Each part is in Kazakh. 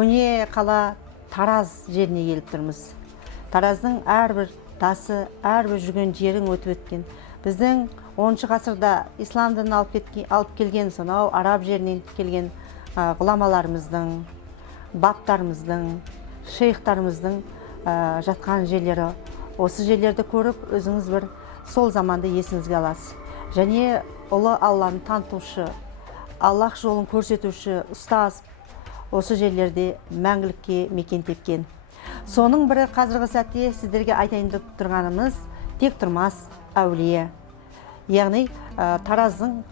көне қала Тараз жеріне келіп тұрмыз. Тараздың әрбір тасы, әрбір жүрген жерің өтіп өткен. Біздің 10 ғасырда ислам дінін алып келген сонау араб жерінен келген ғұламаларымыздың, баптарымыздың, шейхтарымыздың жатқан жерлері. Осы жерлерді көріп, өзіңіз бір сол заманды есіңізге аласыз. Және ұлы Алланы танытушы, Аллах жолын көрсетуші ұстаз осы жерлерде мәңгілікке мекен тепкен. Соның бірі қазіргі сәтте сіздерге айтайын деп тұрғанымыз Тектұрмас әулие. Яғни Тараздың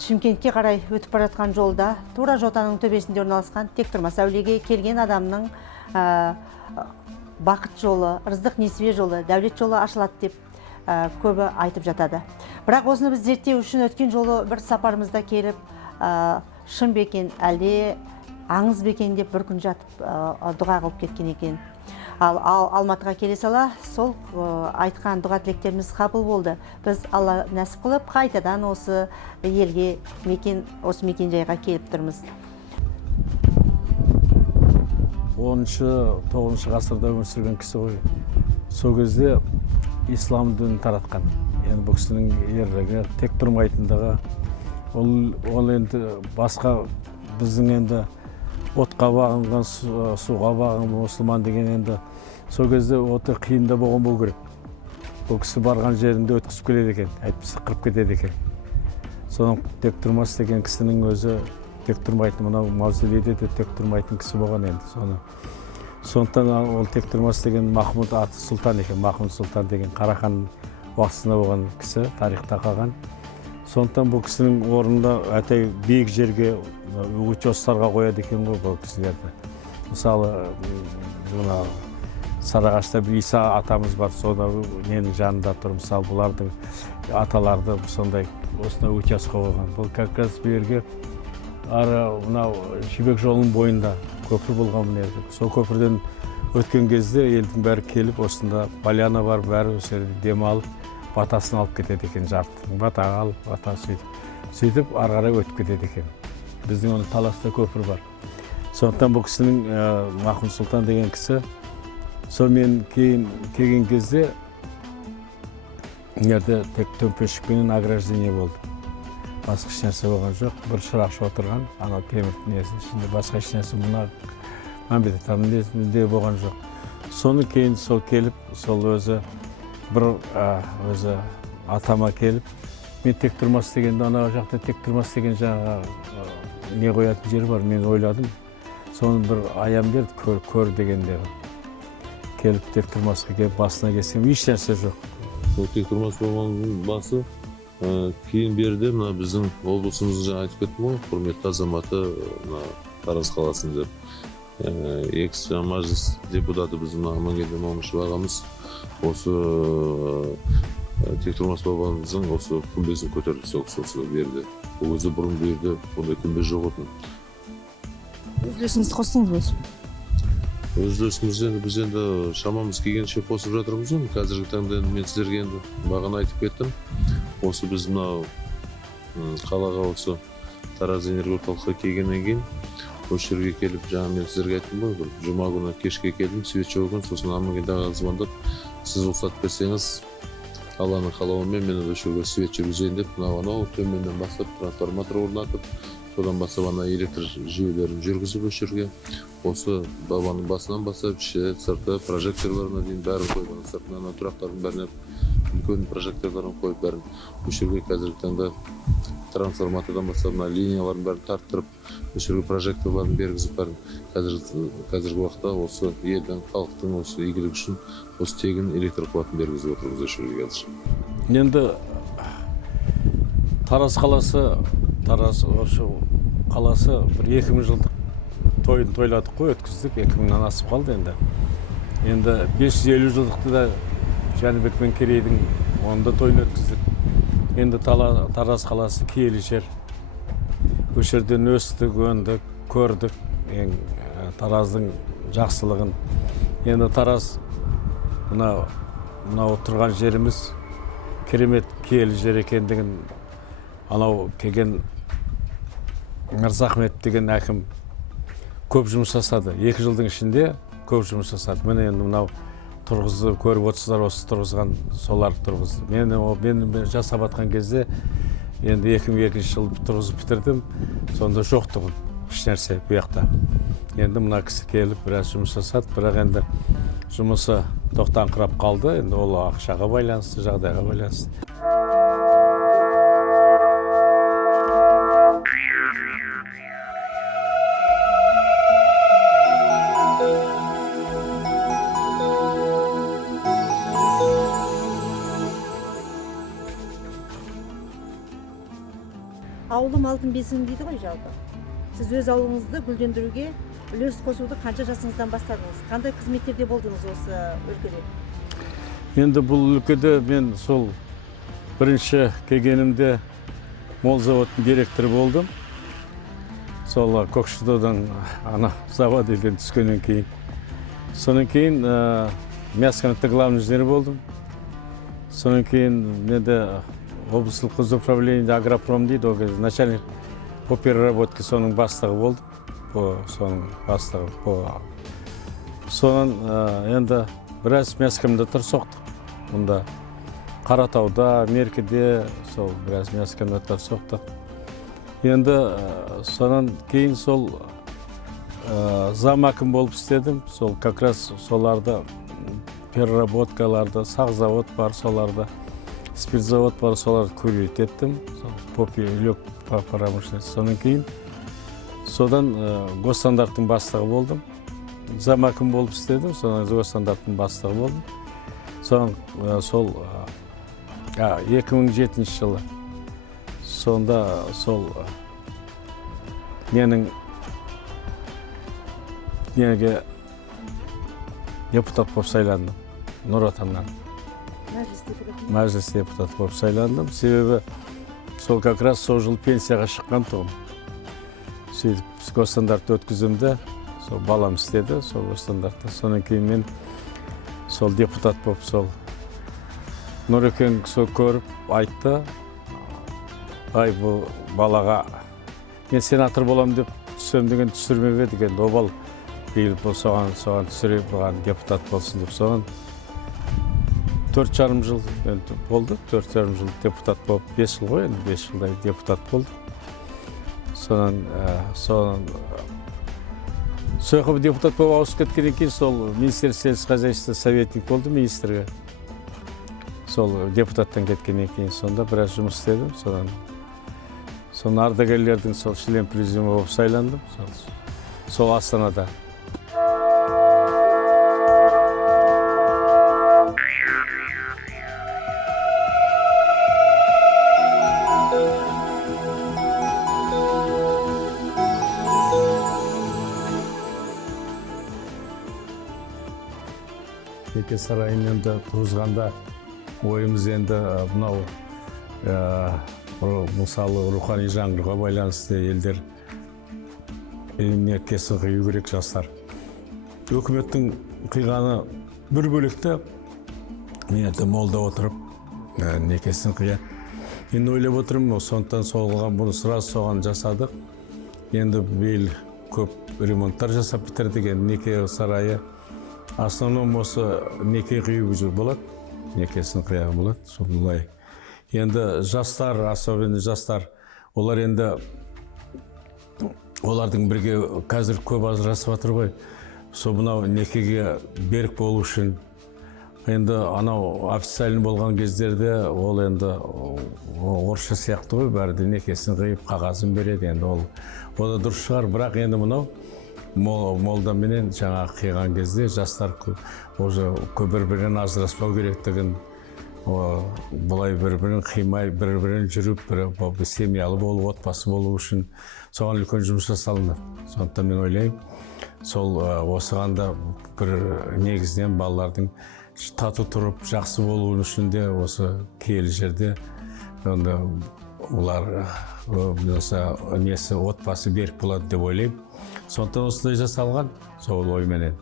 Шымкентке қарай өтіп бара жатқан жолда тура жотаның төбесінде орналасқан Тектұрмас әулиеге келген адамның бақыт жолы, ырыздық несібе жолы, дәулет жолы ашылады деп көбі айтып жатады. Бірақ осыны біз зерттеу үшін өткен жолы бір сапарымызда келіп, шын бекен, әлде аңыз бекен деп бір күн жатып дұға қылып кеткен екен. Ал Алматыға келе сала, сол айтқан дұға тілектеріміз қабыл болды. Біз Алла нәсіп қылып, қайтадан осы елге, осы мекен жайға келіп тұрмыз. 10-9 ғасырда өмір сүрген кісі ғой. Сол кезде ислам дінін таратқан. Енді бұл кісінің ерлігі, тек тұрмайтындығы, ол енді басқа біздің енді отқа бағынған, суға бағынған мұсылман деген енді сол кезде оты қиында болған болу керек. Бұл кісі барған жерінде өткізіп келеді екен, әйтпесе қырып кетеді екен. Соның Тектұрмас деген кісінің өзі тек тұрмайтын, мынау мавзолейде де тек тұрмайтын кісі болған енді. Сондықтан ол Тектұрмас деген Махмұд аты сұлтан екен, Махмұд сұлтан деген Қарахан уақытысында болған кісі, тарихта қалған. Сондықтан бұл кісінің орнында әтей биік жерге участарға қояды екен ғой бұл кісілерді. Мысалы, Сарыағашта бір Иса атамыз бар, сода ненің жанында тұр. Мысалы, бұлардың аталарды сондай осындай участқа қойған. Бұл как раз берге ары мынау Жібек жолының бойында көпір болған міне. Сол көпірден өткен кезде елдің бәрі келіп, осында поляна бар, бәрі осы демалып, батасын алып кетеді екен, жарты. Батаға алып, бата сөйтіп, ары қарай өтіп кетеді екен. Біздің оны Таласта көпір бар. Сондықтан бұл кісінің Махмұд сұлтан деген кісі, сонымен келген кезде жерде тек төмпешікпенен ограждение болды. Басқа ешнәрсе болған жоқ. Бір шырақшы отырған, анау темір несінің ішінде басқа ешнәрсе мына Мәмбет атамның несінде болған жоқ. Соны кейін сол келіп, сол өзі бір өзі атама келіп, мен Тектұрмас дегенде, ана жақта Тектұрмас деген жаңа не қоятын жер бар, мен ойладым. Соны бір аян берді, көр дегенде. Келіп Тектұрмасқа келіп, басына келсем, ешнәрсе жоқ. Сол Тектұрмас болғанның басы кейін берді, біздің облысымызды жаңа айтып кеттім ғой, құрметті азаматы Тараз қаласында. Экс-мәжіліс депутаты біздің Амангелді Момышев ағамыз осы Тектұрмас бабамыздың осы күмбезін көтерді, сол берді. Ол өзі бұрын берді, ондай күмбез жоқ отын. Өз үлесіңізді қостыңыз ба? Өз үлесімізді біз енді шамамыз келгенше қосып жатырмыз. Қазіргі таңда мен сіздерге енді бағана айтып кеттім. Осы біз мынау қалаға осы Тараз энергорталыққа келгеннен кейін осы жерге келіп, жаңа мен сіздерге айттым ғой, бір жұма күні кешке келдім, свет жоқ екен, сосын Амангелді ағаға звондап, сіз рұқсат берсеңіз, Алланың қалауымен мен осы жерге свет жүргізейін деп, анау төменнен бастап трансформатор орнатып, содан бастап ана электр жүйелерін жүргізіп осы жерге, осы бабаның басынан бастап, іші, сырты, прожекторларына дейін бәрін қойып, сыртынан тұрақтардың бәріне үлкен прожекторларын қойып бәрін осы жерге қазіргі таңда трансформатордан бастап линияларын бәрін тарттырып, осы жерге прожекторларын бергізіп бәрін қазіргі уақытта осы елдің, халықтың осы игілігі үшін осы тегін электр қуатын бергізіп отырмыз осы жерге қазір. Енді Тараз қаласы бір 2000 жылдық тойын тойладық қой, өткіздік, 2000-нан асып қалды енді. Енді 550 жылдықты да Жәнібек пен Керейдің онда тойын өткіздік. Енді Тараз қаласы киелі жер. Бұл жерден өстік, өндік, көрдік, Тараздың жақсылығын. Енді Тараз мынау тұрған жеріміз керемет киелі жер екендігін анау келген Мырзахмет деген әкім көп жұмыс жасады. 2 жылдың ішінде көп жұмыс жасады. Міне енді мынау тұрғызды, көріп отырсыздар, осы тұрғызған солар тұрғызды. Мен жасап атқан кезде енді 2002 жыл тұрғызып бітірдім. Сонда жоқтығын еш нәрсе бұл жақта. Енді мына кісі келіп біраз жұмыс жасады, бірақ енді жұмысы тоқтаңқырап қалды. Енді ол ақшаға байланысты, жағдайға байланысты. Ауылым алтын бесігім дейді ғой жалпы. Сіз өз ауылыңызды гүлдендіруге үлес қосуды қанша жасыңыздан бастадыңыз? Қандай қызметтерде болдыңыз осы өлкеде? Енді бұл өлкеде мен сол бірінші келгенімде мол заводтың директоры болдым. Сол Көкшетаудан ана завод деген түскеннен кейін. Сонан кейін мясокомбината главный инженері болдым. Сонан кейін менде облыстық управление агропром дейді, ол кезде начальник по переработке соның бастығы болды. Соның бастығы. Сонан енді біраз мясокомбинаттар соқтық. Мұнда Қаратауда, Меркеде сол біраз мясокомбинаттар соқтық. Енді сонан кейін сол зам әкім болып істедім. Сол как раз соларды переработкаларды, сақ завод бар соларды, спиртзавод бар, соларды көбейтеттім. Лёк промышленность. Сонан кейін содан госстандарттың бастығы болдым. Зам әкім болып істедім, содан госстандарттың бастығы болдым. Содан сол 2007 жылы сонда сол менің неге депутат болып сайландым Нұр Отаннан. Мәжіліс депутаты болып сайландым. Себебі сол как раз сол жыл пенсияға шыққан тұғым. Сөйтіп госстандартты өткізімді, сол балам істеді, сол госстандартты. Сонан кейін мен сол депутат болып сол Нұрекең сол көріп айтты, ай бұл балаға мен сенатор болам деп түсем деген түсірмеп еді екен, обал биыл соған түсіре бұған депутат болсын деп. Соған 4,5 жыл болды, 4,5 жыл депутат болып, 5 жыл ғой, енді 5 жылдай депутат болды. Сонан сояққа депутат болып ауысып кеткеннен кейін сол Министерство сельского хозяйства советник болды министрге. Сол депутаттан кеткеннен кейін сонда біраз жұмыс істедім. Соның ардагерлердің сол член президиумы болып сайландым. Сол Астанада. Неке сарайын енді тұрғызғанда ойымыз енді мынау мысалы рухани жаңғыруға байланысты елдер некесін қию керек жастар. Өкіметтің қиғаны бір бөлікті мен молда отырып некесін қия. Енді ойлап отырмын, сондықтан соғылған бұны сұрас соған жасадық. Енді биыл көп ремонттар жасап бітірдік. Енді неке сарайы основном осы неке қию болады. Некесін қияғы болады, солай. Енді жастар, особенно жастар, олар енді олардың бірге қазір көп ажырасып жатыр ғой. Сол мынау некеге берік болу үшін енді анау официальный болған кездерде ол енді орысша сияқты ғой, бәрі де некесін қиып қағазын береді. Енді ол да дұрыс шығар, бірақ енді мынау молдаменен жаңа қиған кезде жастар бір-бірінен ажыраспау керектігін, бұлай бір-бірін қимай, бір-бірін жүріп, семьялы болу, отбасы болу үшін соған үлкен жұмыс жасалынды. Сондықтан мен ойлаймын, сол осығанда бір негізінен балалардың тату тұрып, жақсы болуын үшін де осы киелі жерде олар несі отбасы берік болады деп ойлаймын. Сондықтан осындай жасалған, сол ойменен.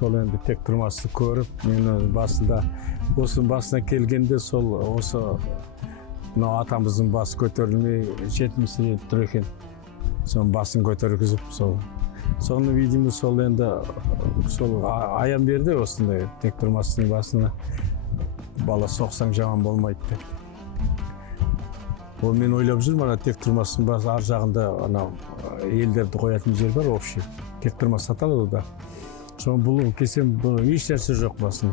сол енді тек тұрмасты көріп, мен басында осының басына келгенде сол осы мынау атамыздың басы көтерілмей жетімсіреп тұр екен. Соның басын көтергізіп соны видимо сол енді сол аян берді осындай тек тұрмастың басына бала соқсаң жаман болмайды деп. Ол мен ойлап жүрмін, ана тек тұрмастың басы ар жағында анау елдерді қоятын жер бар общий. Тек тұрмас сатылады да. Соны бұл келсем еш нәрсе жоқ басында.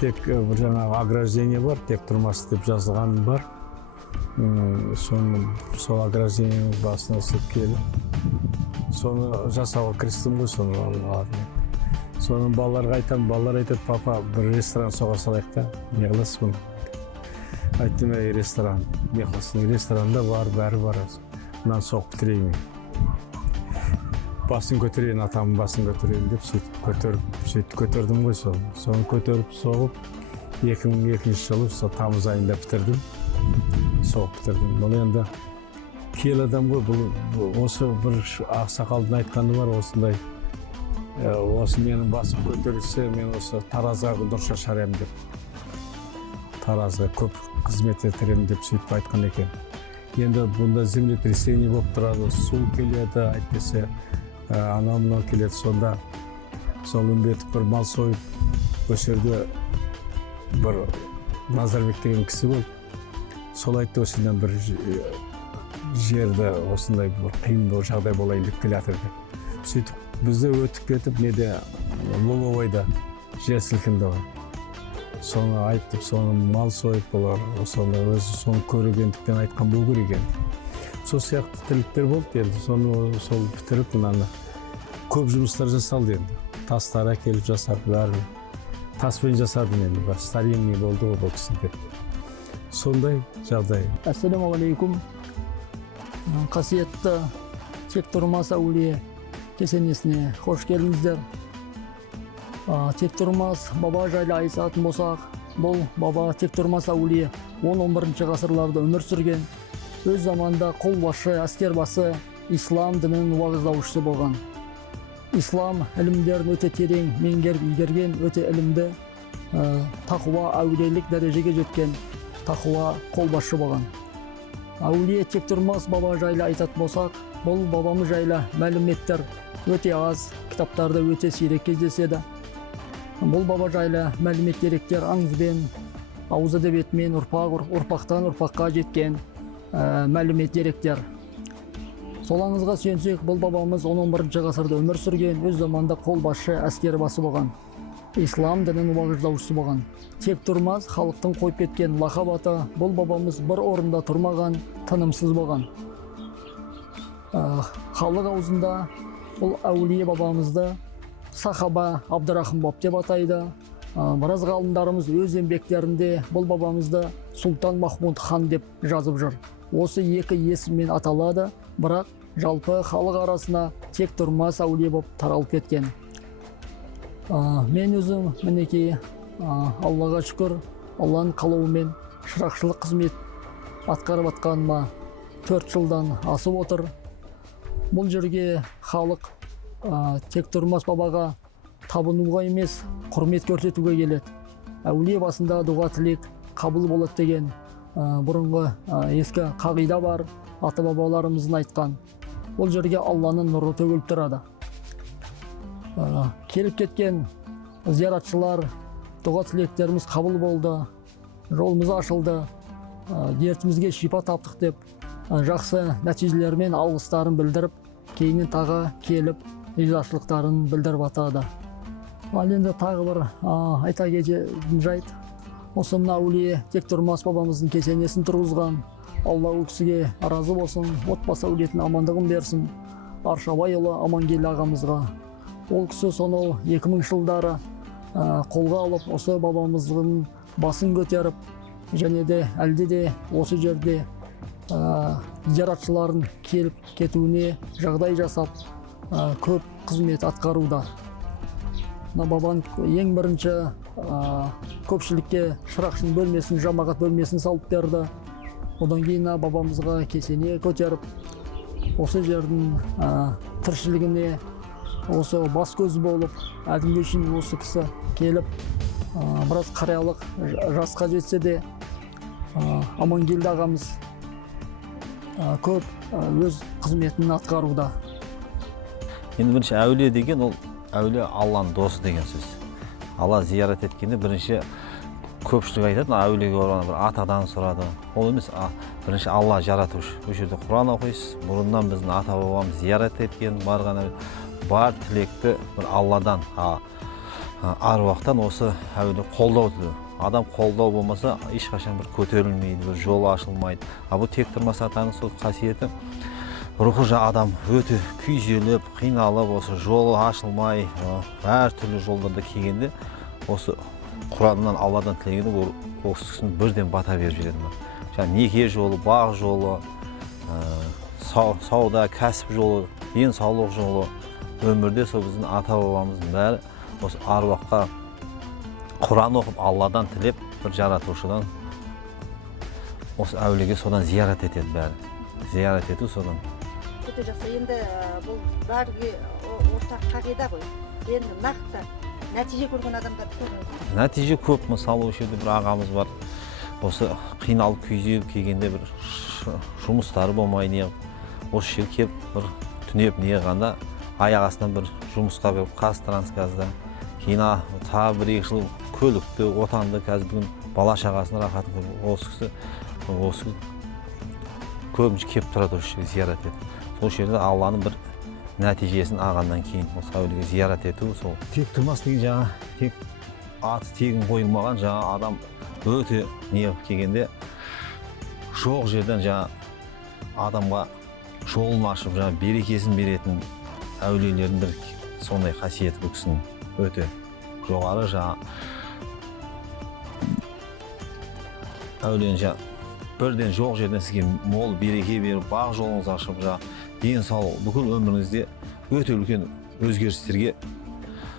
Тек бір жаңағы ограждение бар, тек тұрмас деп жазылған бар. Соны сол ограждениенің басына сып келіп, соны жасауға кірістім ғой, соны алып. Соны балаларға айтамын, балалар айтады, папа, бір ресторан соға салайық та, не қыласыз бұны? Айттым, ресторан, не қыласың? Ресторанда бар, бәрі бар. Мынаны соғып бітірейін. Басын көтерейін, атамның басын көтерейін деп сөйтіп көтердім ғой соны. Соны көтеріп соғып, 2002 жылы тамыз айында бітірдім. Соғып бітірдім. Бұл енді кел адам ғой, бұл осы бір ақсақалдың айтқаны бар осындай. Осы менің басым көтерілсе, мен осы Таразға дұрыс шашарым деп. Таразға көп қызмет етірем деп сөйтіп айтқан екен. Енді бұнда землетрясение болып тұрады, су келеді, әйтпесе анау-мынау келеді, сонда сол үмбетіп бір мал сойып, осы жерде бір Назарбек деген кісі болды. Сол айтты, осыдан бір жерді осындай бір қиын бір жағдай болайын деп келатыр деп. Сөйтіп бізді өтіп кетіп, неде Луговойда жер сілкінді ғой. Соны айтып, соны мал сойып олар, соны өзі соны көргендіктен айтқан бұл керек енді. Сол сияқты тірліктер болды енді, соны сол бітіріп, мынаны көп жұмыстар жасалды енді. Тастар әкеліп жасап, бәрін таспен жасадым енді, старинный болды ғой бұл кісі деп. Сондай жағдай. Ассалаумағалейкум. Қасиетті Тектұрмас әулие кесенесіне қош келдіңіздер. Тектұрмас баба жайлы айтатын болсақ, бұл баба Тектұрмас әулие 10-11 ғасырларда өмір сүрген, өз заманда қолбасшы, әскербасы, ислам дінінің уағыздаушысы болған. Ислам ілімдерін өте терең меңгеріп игерген, өте ілімді, тақуа әулиелік дәрежеге жеткен тақуа қолбасшы болған. Әулие Тектұрмас баба жайлы айтатын болсақ, бұл бабамыз жайлы мәліметтер өте аз, кітаптарда өте сирек кездеседі. Бұл баба жайлы мәлімет деректер аңызбен, ауыз әдебиетімен ұрпақтан ұрпаққа жеткен мәлімет деректер. Сол аңызға сүйенсек, бұл бабамыз 11 ғасырда өмір сүрген, өз заманда қолбасшы, әскербасы болған. Ислам дінінің уағыздаушысы болған. Тектұрмас халықтың қойып кеткен лақап аты, бұл бабамыз бір орында тұрмаған, тынымсыз болған. Халық аузында бұл әулие бабамызды Сахаба Абдырахым баб деп атайды. Біраз ғалымдарымыз өз еңбектерінде бұл бабамызды Сұлтан Махмуд хан деп жазып жүр. Осы екі есіммен аталады, бірақ жалпы халық арасына Тектұрмас әулие болып таралып кеткен. Мен өзім мінекей Аллаға шүкір, Алланың қалауымен шырақшылық қызмет атқарып атқаныма 4 жылдан асып отыр. Бұл жерге халық Тектұрмас бабаға табынуға емес, құрмет көрсетуге келеді. Әулие басында дұға тілек қабыл болады деген бұрынғы ескі қағида бар, ата бабаларымыздың айтқан. Бұл жерге Алланың нұры төгіліп тұрады. Келіп кеткен зияратшылар, дұға тілектеріміз қабыл болды, жолымыз ашылды, дертімізге шипа таптық деп жақсы нәтижелермен алғыстарын білдіріп, кейіннен тағы келіп ризашылықтарын білдіріп атады. Ал енді тағы бір айта кететін жайт, осы мына әулие Тектұрмас бабамыздың кесенесін тұрғызған. Алла ол кісіге разы болсын, отбасы әулетін амандығын берсін. Аршабайұлы Амангелді ағамызға. Ол кісі сонау 2000 жылдары қолға алып, осы бабамыздың басын көтеріп, және де әлде де осы жерде зияратшылардың келіп кетуіне жағдай жасап, көп қызмет атқаруда. Бабан ең бірінші көпшілікке шырақшының бөлмесін, жамағат бөлмесін салып берді. Одан кейін бабамызға кесене көтеріп, осы жердің тіршілігіне осы бас көз болып әлгіге шейін осы кісі келіп біраз қариялық жасқа жетсе де Амангелді ағамыз көп өз қызметін атқаруда. Енді бірінші әулие деген ол әулие Алланың досы деген сөз. Алла зиярат еткенде бірінші көпшілік айтады, әулиеге барғанда бір атадан сұрады. Ол емес, бірінші Алла жаратушы. Ол жерде Құран оқисыз, бұрыннан біздің ата бабамыз зиярат еткен, бар тілекті бір Алладан, аруақтан осы әулие қолдау тілеу. Адам қолдау болмаса, ешқашан бір көтерілмейді, бір жолы ашылмайды. Бұл тектұрмас атаның сол қасиеті. Рухы адам өте күйзеліп, қиналып, осы жолы ашылмай, әртүрлі жолдарда келгенде, осы Құраннан, Алладан тілегенде, осы кісінің бірден бата беріп жібереді. Жаңа неке жолы, бақ жолы, сауда, кәсіп жолы, денсаулық жолы, өмірде сол біздің ата бабамыздың бәрі осы аруаққа Құран оқып, Алладан тілеп, бір жаратушыдан осы әулиеге содан зиярат етеді бәрі. Зиярат ету содан. Өте жақсы. Енді бұл бәрге ортақ қағида ғой. Енді нақты нәтиже көрген адамдар көп. Нәтиже көп. Мысалы, осы жерде бір ағамыз бар. Осы қиналып күйзеліп келгенде бір жұмыстары болмай не, осы жерге келіп бір түнеп не қылғанда аяқ астынан бір жұмысқа беріп Қазтрансгазда, кейін тағы бір-екі жыл көлікті, отанды, қазір бүгін бала шағасының рахатын көріп, осы көбінше келіп тұрады осы жерге зиярат етіп. Сол жерде Алланың бір нәтижесін алғаннан кейін осы әулиеге зиярат ету, сол тектұрмас деген жаңа тек аты тегін қойылмаған, жаңа адам өте неғып келгенде жоқ жерден жаңа адамға жолын ашып, жаңа берекесін беретін әулиелердің бір сондай қасиеті бұл кісінің өте жоғары. Жаңа әулиені жаңа бірден жоқ жерден сізге мол береке беріп, бақ жолыңыз ашып, денсаулық, бүкіл өміріңізде өте үлкен өзгерістерге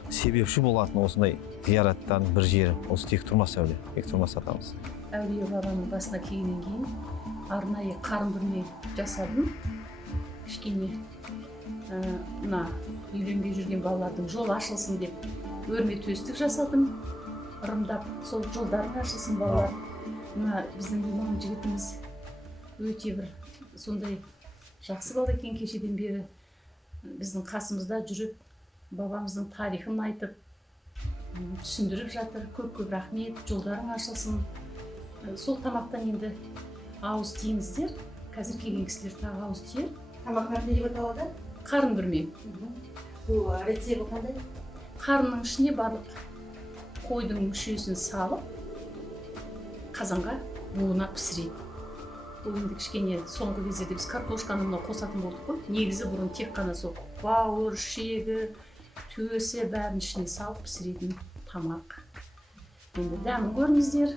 себепші болатын осындай зияраттардың бір жері осы тектұрмас әулие, тектұрмас атамыз. Әулие бабаның басына келгеннен кейін арнайы қарын бүрме жасадым. Кішкене мына үйленбей жүрген балалардың жол ашылсын деп өрме төстік жасадым. Ырымдап, сол жолдарын ашылсын балалар. Мына біздің имам жігітіміз өте бір сондай жақсы бала екен, кешеден бері біздің қасымызда жүріп, бабамыздың тарихын айтып, түсіндіріп жатыр. Көп-көп рахмет, жолдарың ашылсын. Сол тамақтан енді ауыз тиіңіздер. Қазір келген кісілер тағы ауыз тиер. Тамақтар не деп аталады? Қарын бүрме. Бұл рецебі қандай? Қарынның ішіне барлық қойдың мүшесін салып, қазанға буына пісіреді. Бұл енді кішкене соңғы кездерде біз картошканы мына қосатын болдық қой. Негізі бұрын тек қана сол бауыр, шегі, төсі бәрін ішіне салып пісіретін тамақ. Енді дәмін көріңіздер.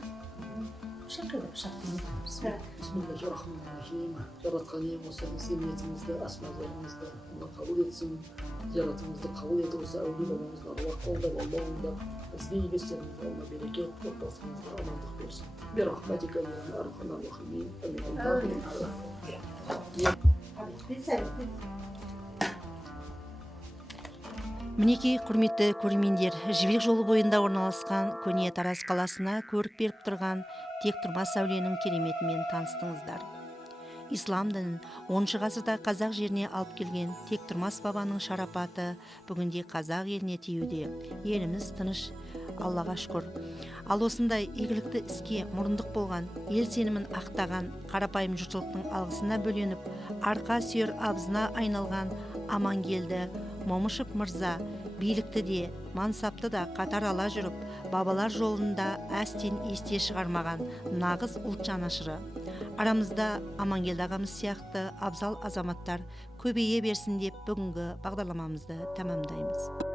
Шақырып Bismillahirrahmanirrahim. Жаратқан ием осы бізге ниетімізді, асмазарымызды қабыл етсін. Зияратымызды қабыл етіп, осы әулие бабамыздың аруақ қолдап, Аллахында бізге игі істерімізге Алла береке, отбасымызға амандық берсін. Берахматика я архамар рахимин. Мінекей, құрметті көрермендер, Жібек жолы бойында орналасқан көне Тараз қаласына көрік беріп тұрған тектұрмас әулиенің кереметімен таныстыңыздар. Ислам дінін 10 ғасырда қазақ жеріне алып келген тектұрмас бабаның шарапаты бүгінде қазақ еліне тиюде. Еліміз тыныш, Аллаға шүкір. Ал осындай игілікті іске мұрындық болған, ел сенімін ақтаған қарапайым жұртшылықтың алғысына бөленіп, арқа сүйер абызына айналған Амангелді Момышев мырза билікті де, мансапты да қатар ала жүріп, бабалар жолында әстен есте шығармаған нағыз ұлт жанашыры. Арамызда Амангелді ағамыз сияқты абзал азаматтар көбейе берсін деп бүгінгі бағдарламамызды тәмамдаймыз.